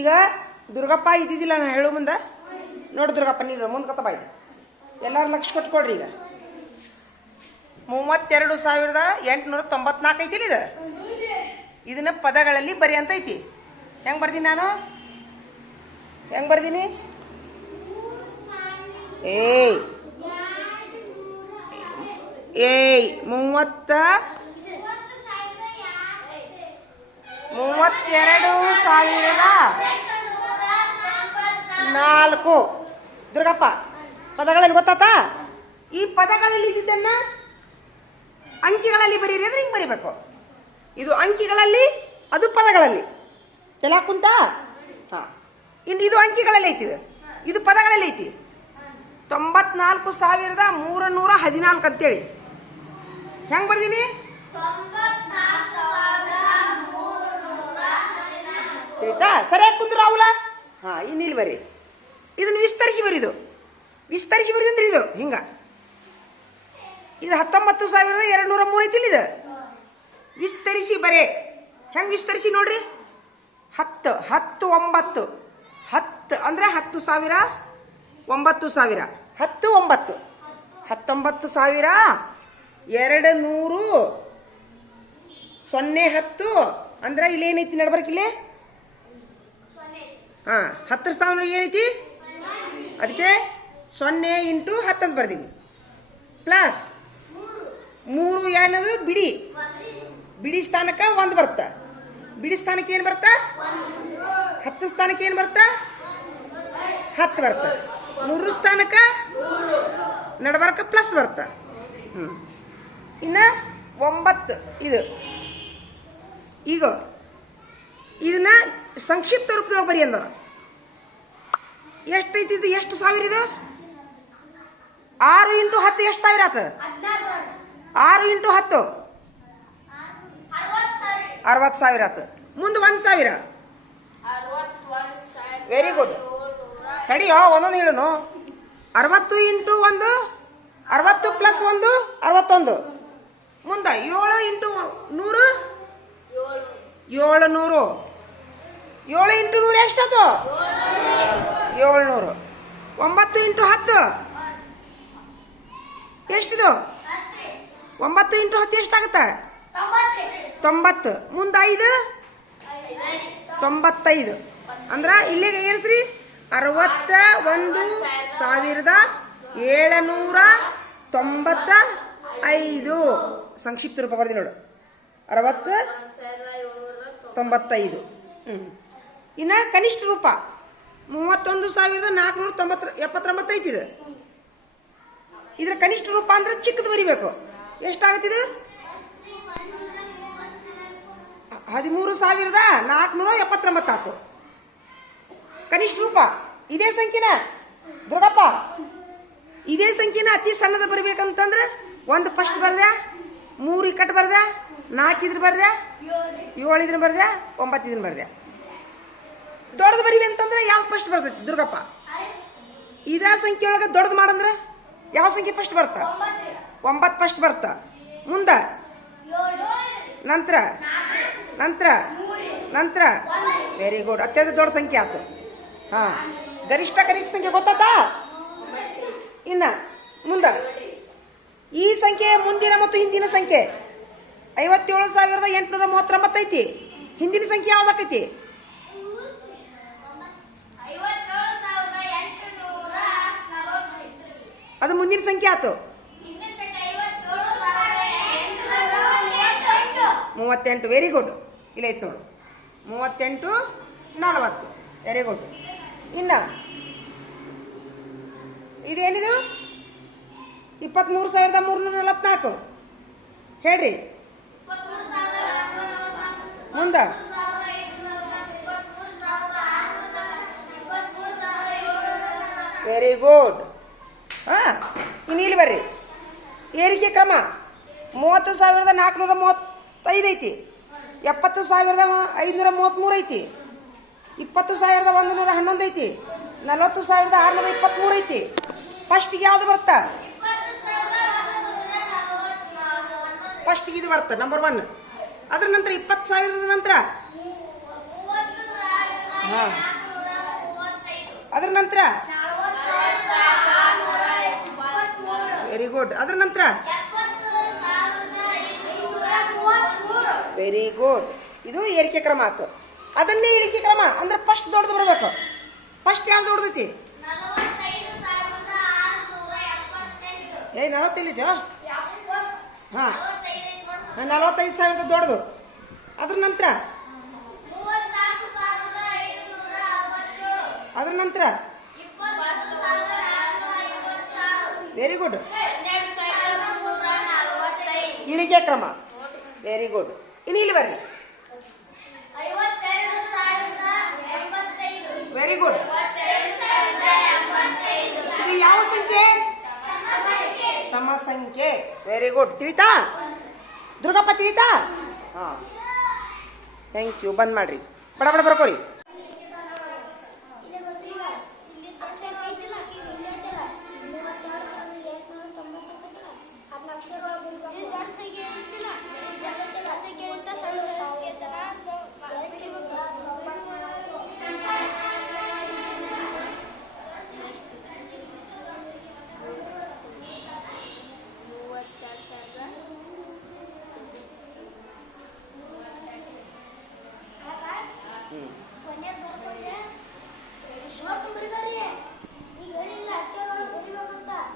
ಈಗ ದುರ್ಗಪ್ಪ ಇದ್ದಿದ್ದಿಲ್ಲ ನಾನು ಹೇಳೋ ಮುಂದೆ ನೋಡು ದುರ್ಗಪ್ಪ ನೀನು ಮುಂದೆ ಬಾಯಿ ಎಲ್ಲರೂ ಲಕ್ಷ ಕೊಟ್ಕೊಡ್ರಿ. ಈಗ 32,894 ಐತಿಲ್ಲ ಇದು. ಇದನ್ನ ಪದಗಳಲ್ಲಿ ಬರಿ ಅಂತ ಐತಿ. ಹೆಂಗೆ ಬರ್ದೀನಿ ನಾನು? ಹೆಂಗೆ ಬರ್ದೀನಿ? ಏಯ್ 32,004 ದುರ್ಗಪ್ಪ ಪದಗಳಲ್ಲಿ ಗೊತ್ತಾತಾ? ಈ ಪದಗಳಲ್ಲಿ ಇದ್ದಿದ್ದನ್ನ ಅಂಕಿಗಳಲ್ಲಿ ಬರೀರಿ ಅಂದ್ರೆ ಹಿಂಗೆ ಬರಿಬೇಕು. ಇದು ಅಂಕಿಗಳಲ್ಲಿ, ಅದು ಪದಗಳಲ್ಲಿ. ತಲೆ ಕುಂತ? ಹಾಂ. ಇನ್ನು ಇದು ಅಂಕಿಗಳಲ್ಲಿ ಐತಿ, ಇದು ಪದಗಳಲ್ಲಿ ಐತಿ. 94,314 ಅಂತೇಳಿ ಹೆಂಗೆ ಬರ್ದೀನಿ? ತಿಳಿತಾ? ಸರಿಯಾಗಿ ಕುಂದ್ರು ರಾಹುಲ. ಹಾಂ, ಇನ್ನು ಇಲ್ಲಿ ಬರಿ. ಇದನ್ನು ವಿಸ್ತರಿಸಿ ಬರೀದು. ವಿಸ್ತರಿಸಿ ಬರೀದು ಅಂದ್ರೆ ಇದು ಹಿಂಗ. ಇದು 19,203 ಐತಿಲ್ಲ ಇದು. ವಿಸ್ತರಿಸಿ ಬರೇ. ಹೆಂಗೆ ವಿಸ್ತರಿಸಿ ನೋಡ್ರಿ? 10 10 9 10 ಅಂದರೆ 10,000 9,000 10 9 19,200 0 10 ಅಂದ್ರೆ ಇಲ್ಲಿ ಏನೈತಿ ನಡ್ಬರ್ಕಿಲ್ಲೇ? ಹಾಂ, 10 ಸ್ಥಾನ ಏನೈತಿ? ಅದಕ್ಕೆ 0 × 10 ಅಂತ ಬರ್ದೀನಿ. ಪ್ಲಸ್ 3 ಏನದು? ಬಿಡಿ. ಬಿಡಿ ಸ್ಥಾನಕ್ಕೆ 1 ಬರುತ್ತಾ. ಬಿಡಿ ಸ್ಥಾನಕ್ಕೆ ಏನು ಬರುತ್ತಾ? 10 ಸ್ಥಾನಕ್ಕೆ ಏನು ಬರುತ್ತಾ? 10 ಬರುತ್ತಾ. 100 ಸ್ಥಾನಕ್ಕೆ ನಡಬರ್ಕ ಪ್ಲಸ್ ಬರುತ್ತಾ. ಇನ್ನು 9 ಇದು. ಈಗ ಇದನ್ನ ಸಂಕ್ಷಿಪ್ತ ರೂಪದೊಳಗೆ ಬರಿ ಅಂದ. ಎಷ್ಟು ಐತಿ ಇದು? ಎಷ್ಟು ಸಾವಿರ ಇದು? 6 × 10 ಎಷ್ಟು ಸಾವಿರ ಆತ? 6 × 10 60,000 ಆತ. ಮುಂದೆ 1,000. Very good. ತಡಿಯೋ, ಒಂದೊಂದು ಹೇಳೋನು. 60 × 1 60 + 1 61. ಮುಂದೆ 7 × 100 700. 7 × 100 ಎಷ್ಟಾಯ್ತು? 700. 9 × 10 ಎಷ್ಟಿದು? 9 × 10 ಎಷ್ಟಾಗುತ್ತೆ? 90. ಮುಂದೆ 5 95. ಅಂದ್ರೆ ಇಲ್ಲಿಗೆ ಏನ್ಸ್ರಿ? 61,795 ಸಂಕ್ಷಿಪ್ತ ರೂಪ ಬರ್ದಿ ನೋಡು. 60,95. ಇನ್ನು ಕನಿಷ್ಠ ರೂಪ 31,479 ಐತಿದು. ಇದ್ರ ಕನಿಷ್ಠ ರೂಪ ಅಂದ್ರೆ ಚಿಕ್ಕದು ಬರಿಬೇಕು. ಎಷ್ಟಾಗುತ್ತಿದು? 13,479 ಆಯ್ತು ಕನಿಷ್ಠ ರೂಪ. ಇದೇ ಸಂಖ್ಯೆನ ದುರ್ಗಪ್ಪ, ಇದೇ ಸಂಖ್ಯೆನ ಅತಿ ಸಣ್ಣದ ಬರಬೇಕಂತಂದ್ರೆ 1 ಫಸ್ಟ್ ಬರ್ದೆ, 3 ಇಕ್ಕಟ್ಟು ಬರ್ದೆ, 4 ಇದ್ರ ಬರ್ದೆ, 7 ಇದ್ರ ಬರ್ದೆ, 9 ಇದನ್ನ ಬರ್ದೆ. ದೊಡ್ಡದು ಬರೀವಿ ಅಂತಂದ್ರೆ ಯಾವ್ದು ಫಸ್ಟ್ ಬರ್ತೈತಿ ದುರ್ಗಪ್ಪ? ಇದೇ ಸಂಖ್ಯೆ ಒಳಗೆ ದೊಡ್ಡದು ಮಾಡಂದ್ರೆ ಯಾವ ಸಂಖ್ಯೆ ಫಸ್ಟ್ ಬರ್ತಾ? 9 ಫಸ್ಟ್ ಬರ್ತಾ. ಮುಂದೆ ನಂತರ ನಂತರ ನಂತರ ವೆರಿ ಗುಡ್. ಅತ್ಯಂತ ದೊಡ್ಡ ಸಂಖ್ಯೆ ಆಯ್ತು. ಹಾಂ, ಗರಿಷ್ಠ ಕನಿಷ್ಠ ಸಂಖ್ಯೆ ಗೊತ್ತಾತಾ? ಇನ್ನು ಮುಂದೆ ಈ ಸಂಖ್ಯೆ ಮುಂದಿನ ಮತ್ತು ಹಿಂದಿನ ಸಂಖ್ಯೆ 57,839 ಐತಿ. ಹಿಂದಿನ ಸಂಖ್ಯೆ ಯಾವ್ದಾಕೈತಿ? ಅದು ಮುಂದಿನ ಸಂಖ್ಯೆ ಆಯ್ತು. 38. Very good. ಇಲ್ಲ ಐತೆ ನೋಡು. 38 40. Very good. ಇನ್ನು ಇದೇನಿದು? 23,344 ಹೇಳ್ರಿ. ಮುಂದೆ ವೆರಿ ಗುಡ್. ಹಾಂ, ಇನ್ನು ಇಲ್ಲಿ ಬರ್ರಿ. ಏರಿಕೆ ಕ್ರಮ 30,435 ಐತಿ. 70,533 ಐತಿ. 20,111 ಐತಿ. 40,623 ಐತಿ. ಫಸ್ಟಿಗೆ ಯಾವುದು ಬರುತ್ತಾ? ಫಸ್ಟಿಗೆ ಇದು ಬರುತ್ತೆ ನಂಬರ್ 1. ಅದ್ರ ನಂತರ 20,000 ನಂತರ ಹಾಂ ಅದ್ರ ನಂತರ ವೆರಿ ಗುಡ್. ಅದ್ರ ನಂತರ ವೆರಿ ಗುಡ್. ಇದು ಏರಿಕೆ ಕ್ರಮ ಆಯ್ತು. ಅದನ್ನೇ ಇಳಿಕೆ ಕ್ರಮ ಅಂದ್ರೆ ಫಸ್ಟ್ ದೊಡ್ಡದು ಬರಬೇಕು. ಫಸ್ಟ್ ಯಾವ್ದು ದೊಡ್ಡದೈತಿ? 40 ಹಾಂ 45,000 ದೊಡ್ಡದು. ಅದ್ರ ನಂತರ ವೆರಿ ಗುಡ್. ಇಳಿಕೆ ಕ್ರಮ ವೆರಿ ಗುಡ್. ಇನ್ನು ಇಲ್ಲಿ ಬರ್ರಿ. Very good. ಇದು ಯಾವ ಸಂಖ್ಯೆ? ಸಮ ಸಂಖ್ಯೆ. Very good. ತಿಳಿತಾ ದುರ್ಗಪ್ಪ? ತಿಳಿತಾ? ಹಾಂ ಥ್ಯಾಂಕ್ ಯು. ಬಂದ್ ಮಾಡ್ರಿ. ಬಡ ಬಡ ಬರ್ಕೋರಿ.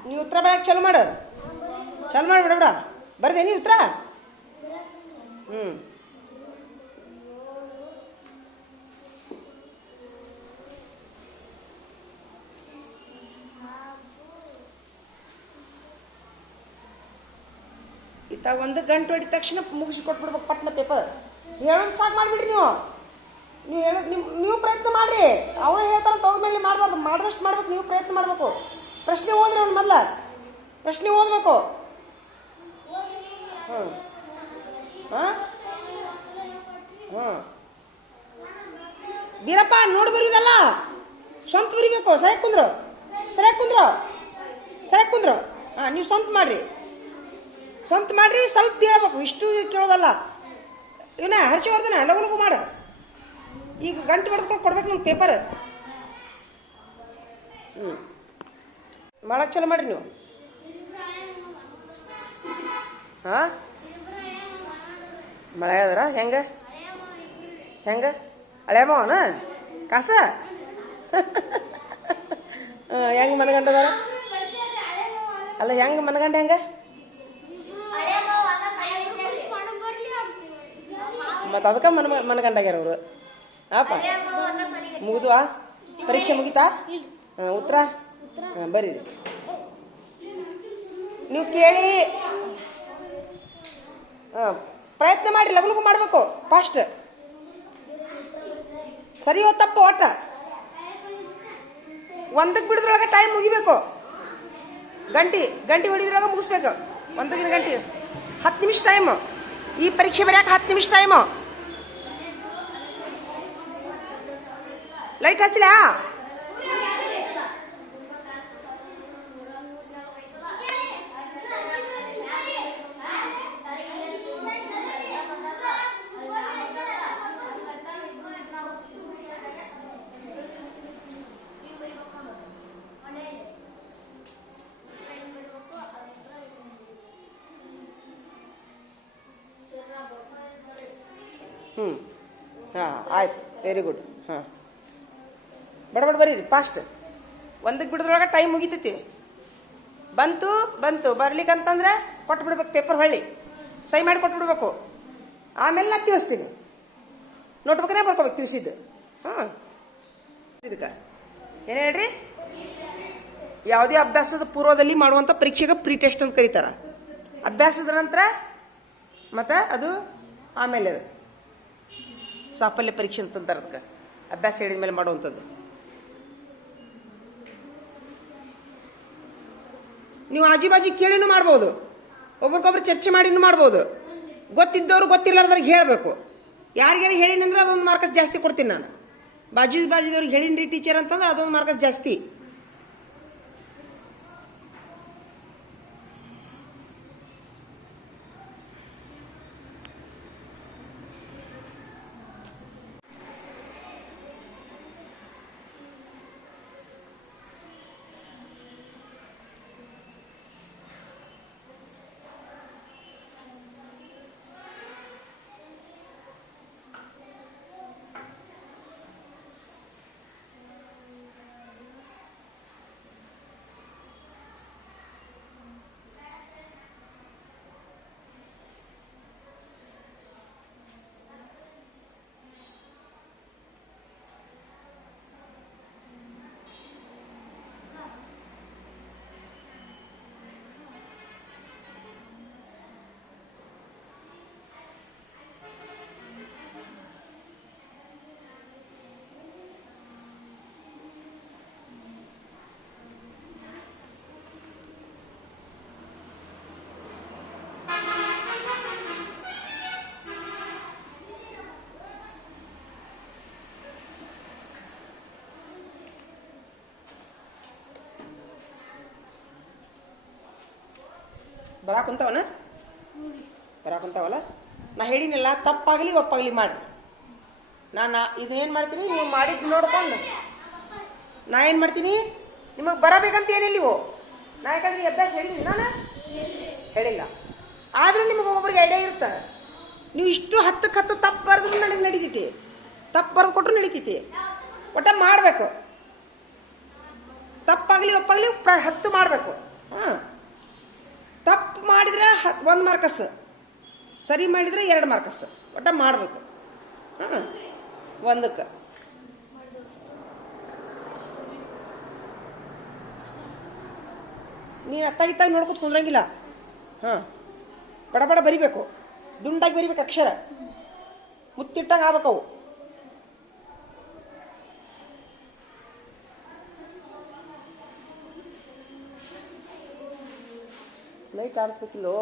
ನೀವು ಉತ್ತರ ಬರಕ್ಕೆ ಚಲೋ ಮಾಡು. ಚಲೋ ಮಾಡಿ ಬಿಡ ಬಿಡ. ಬರ್ದೇನಿ ಉತ್ತರ? ಇತ್ತ 1 ಗಂಟೆ ಹೊಡಿದ ತಕ್ಷಣ ಮುಗಿಸಿ ಕೊಟ್ಬಿಡ್ಬೇಕು ಪಟ್ನ ಪೇಪರ್. ಹೇಳೋದು ಸಾಕು ಮಾಡಿಬಿಡ್ರಿ. ನೀವು ಹೇಳೋದು ನೀವು ಪ್ರಯತ್ನ ಮಾಡಿರಿ. ಅವರೇ ಹೇಳ್ತಾರಂತ ಅವ್ರ ಮೇಲೆ ಮಾಡಬಾರ್ದು. ಮಾಡಿದಷ್ಟು ಮಾಡ್ಬೇಕು. ನೀವು ಪ್ರಯತ್ನ ಮಾಡಬೇಕು. ಪ್ರಶ್ನೆ ಓದ್ರಿ. ಅವ್ನು ಮೊದಲ ಪ್ರಶ್ನೆ ಓದಬೇಕು. ಹಾಂ ಹಾಂ ಹಾಂ ಬೀರಪ್ಪ ನೋಡಿ ಬರೀದಲ್ಲ, ಸ್ವಂತ ಬರಿಬೇಕು. ಸರಿಯಾಗಿ ಕುಂದ್ರು, ಸರಿಯಾಗಿ ಕುಂದ್ರು, ಸರಿಯಾಗಿ ಕುಂದ್ರು. ಹಾಂ ನೀವು ಸ್ವಂತ ಮಾಡಿರಿ, ಸ್ವಂತ ಮಾಡಿರಿ. ಸ್ವಲ್ಪ ಹೇಳ್ಬೇಕು, ಇಷ್ಟು ಕೇಳೋದಲ್ಲ. ಇವನ ಹರ್ಷವರ್ಧನ ಲಗು ಲಗು ಮಾಡು. ಈಗ ಗಂಟೆ ಬರೆದ್ಕೊಂಡು ಕೊಡ್ಬೇಕು ನನ್ನ ಪೇಪರ್. ಮಾಡಕ್ಕೆ ಚಲೋ ಮಾಡಿರಿ ನೀವು. ಹಾಂ ಮಳೆ ಆದ್ರ ಹೆಂಗೆ ಹೆಂಗೆ ಹಳೆ ಮಾವನ ಕಾಸ ಹೆಂಗೆ ಮನಗಂಡದಾರ? ಅಲ್ಲ ಹೆಂಗೆ ಮನಗಂಡ ಹೆಂಗೆ? ಮತ್ತು ಅದಕ್ಕೆ ಮನಗಂಡಾಗ್ಯಾರ ಅವರು. ಹಾಪ ಮುಗಿದ್ವಾ? ಪರೀಕ್ಷೆ ಮುಗಿತಾ? ಉತ್ತರ ಬರೀ. ನೀವು ಕೇಳಿ ಪ್ರಯತ್ನ ಮಾಡಿ. ಲಗು ಲಗು ಮಾಡಬೇಕು. ಫಾಸ್ಟ್. ಸರಿಯೋ ತಪ್ಪು ಒಟ್ಟ 1ಕ್ಕೆ ಬಿಡಿದ್ರೊಳಗೆ ಟೈಮ್ ಮುಗಿಬೇಕು. ಗಂಟೆ ಹೊಡಿದ್ರೊಳಗೆ ಮುಗಿಸ್ಬೇಕು. 1 ಗಂಟೆ 10 ನಿಮಿಷ ಟೈಮು. ಈ ಪರೀಕ್ಷೆ ಬರೆಯಕ್ಕೆ 10 ನಿಮಿಷ ಟೈಮು. ಲೈಟ್ ಹಚ್ಚಲಾ? ಹಾಂ ಆಯ್ತು. Very good. ಹಾಂ ಬಡ ಬಡ ಬರೀರಿ ಫಾಸ್ಟ್. 1ಕ್ಕೆ ಬಿಡೋದ್ರೊಳಗೆ ಟೈಮ್ ಮುಗಿತೈತಿ. ಬಂತು ಬರ್ಲಿಕ್ಕಂತಂದ್ರೆ ಕೊಟ್ಟು ಬಿಡ್ಬೇಕು ಪೇಪರ್. ಹೊಳ್ಳಿ ಸೈ ಮಾಡಿ ಕೊಟ್ಟು ಬಿಡ್ಬೇಕು. ಆಮೇಲೆ ನಾನು ತಿಳಿಸ್ತೀನಿ. ನೋಟ್ಬುಕ್ನೇ ಬರ್ಕೋಬೇಕು ತಿಳಿಸಿದ್ದು. ಹಾಂ ಇದಕ್ಕೆ ಏನು ಹೇಳ್ರಿ? ಯಾವುದೇ ಅಭ್ಯಾಸದ ಪೂರ್ವದಲ್ಲಿ ಮಾಡುವಂಥ ಪರೀಕ್ಷೆಗೆ ಪ್ರೀ ಟೆಸ್ಟ್ ಅಂತ ಕರೀತಾರೆ. ಅಭ್ಯಾಸದ ನಂತರ ಮತ್ತು ಅದು ಆಮೇಲೆ ಅದು ಸಾಫಲ್ಯ ಪರೀಕ್ಷೆ ಅಂತಂತಾರೆ. ಅದಕ್ಕೆ ಅಭ್ಯಾಸ ಹೇಳಿದ ಮೇಲೆ ಮಾಡುವಂಥದ್ದು. ನೀವು ಆಜು ಬಾಜು ಕೇಳಿನೂ ಮಾಡ್ಬೋದು. ಒಬ್ರಿಗೊಬ್ರು ಚರ್ಚೆ ಮಾಡಿನೂ ಮಾಡ್ಬೋದು. ಗೊತ್ತಿದ್ದವರು ಗೊತ್ತಿರ್ಲಾರ್ದವ್ರಿಗೆ ಹೇಳಬೇಕು. ಯಾರಿಗಾರು ಹೇಳಿನಂದ್ರೆ ಅದೊಂದು ಮಾರ್ಕಸ್ ಜಾಸ್ತಿ ಕೊಡ್ತೀನಿ ನಾನು. ಬಾಜುದವ್ರಿಗೆ ಹೇಳಿನ್ರಿ ಟೀಚರ್ ಅಂತಂದ್ರೆ ಅದೊಂದು ಮಾರ್ಕಸ್ ಜಾಸ್ತಿ. ಬರಾಕುಂತಾವನ ಬರಾಕುಂತಾವಲ್ಲ. ನಾ ಹೇಳಿನಿಲ್ಲ, ತಪ್ಪಾಗಲಿ ಒಪ್ಪಾಗಲಿ ಮಾಡಿ. ನಾನು ಇದನ್ನೇನು ಮಾಡ್ತೀನಿ, ನೀವು ಮಾಡಿದ್ದು ನೋಡ್ಕೊಂಡು ನಾ ಏನು ಮಾಡ್ತೀನಿ, ನಿಮಗೆ ಬರಬೇಕಂತ ಏನಿಲ್ಲ ನೀವು. ನಾ ಯಾಕಂದ್ರೆ ಈ ಅಭ್ಯಾಸ ಹೇಳಿನಿ ನಾನು ಹೇಳಿಲ್ಲ. ಆದರೂ ನಿಮಗೆ ಒಬ್ಬೊಬ್ರಿಗೆ ಐಡಿಯಾ ಇರುತ್ತೆ. ನೀವು ಇಷ್ಟು 10ಕ್ಕೆ 10 ತಪ್ಪು ಬರೆದ್ರು ನನಗೆ ನಡೀತೈತಿ, ತಪ್ಪು ಬರೆದು ಕೊಟ್ಟರು ನಡೀತೈತಿ. ಒಟ್ಟ ಮಾಡಬೇಕು, ತಪ್ಪಾಗಲಿ ಒಪ್ಪಾಗಲಿ 10 ಮಾಡಬೇಕು. ಹಾಂ, ತಪ್ಪು ಮಾಡಿದ್ರೆ 1 ಮಾರ್ಕಸ್, ಸರಿ ಮಾಡಿದರೆ 2 ಮಾರ್ಕಸ್. ಒಟ್ಟ ಮಾಡಬೇಕು. ಹಾಂ, 1ಕ್ಕೆ ನೀನು ಅತ್ತಾಗಿತ್ತಾಗಿ ನೋಡ್ಕೊತ ಕುಂದ್ರಂಗಿಲ್ಲ. ಹಾಂ, ಬಡ ಬಡ ಬರಿಬೇಕು, ದುಂಡಾಗಿ ಬರಿಬೇಕು, ಅಕ್ಷರ ಮುತ್ತಿಟ್ಟಂಗೆ ಆಗ್ಬೇಕವು. ಲೈಟ್ ಆಡಿಸ್ಬೇಕಿಲ್ಲೋ.